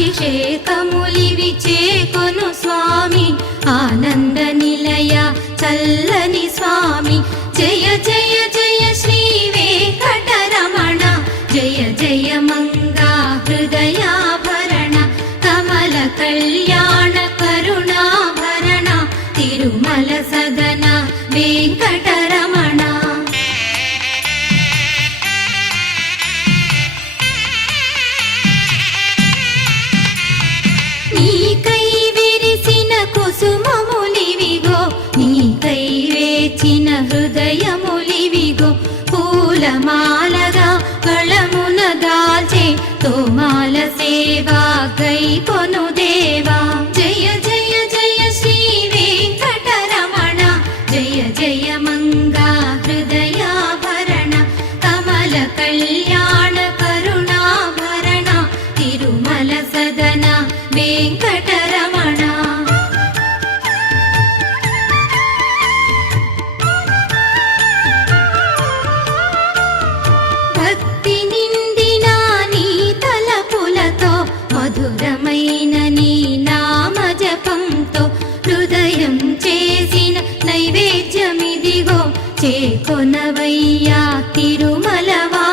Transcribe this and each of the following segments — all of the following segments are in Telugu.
అభిషేకములివి చేకొను స్వామి. ఆనంద నిలయ చల్లని స్వామి. జయ జయ జయ శ్రీ వెంకటరమణ. జయ జయ మంగా హృదయాభరణ కమల కళ్యాణ పూలమాలగా కళమున దాల్చి తోమ కొనవయ్యా తిరుమలవా?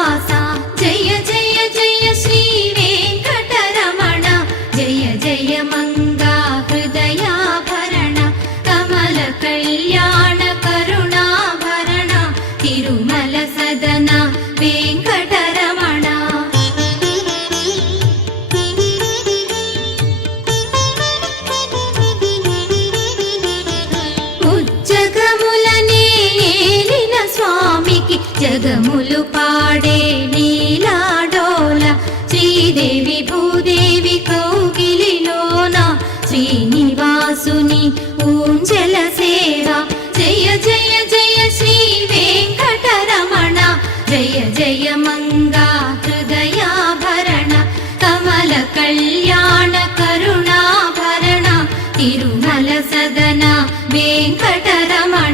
స్వామికి జగములు పాడే నీలాడోల శ్రీదేవి భూదేవి కౌగిలిలోన శ్రీనివాసుని ఊంజల సేవ. జయ జయ జయ శ్రీ వెంకటరమణ. జయ జయ మంగా హృదయాభరణ. కమల కళ్యాణ కరుణాభరణ. తిరుమల సదన వెంకటరమణ.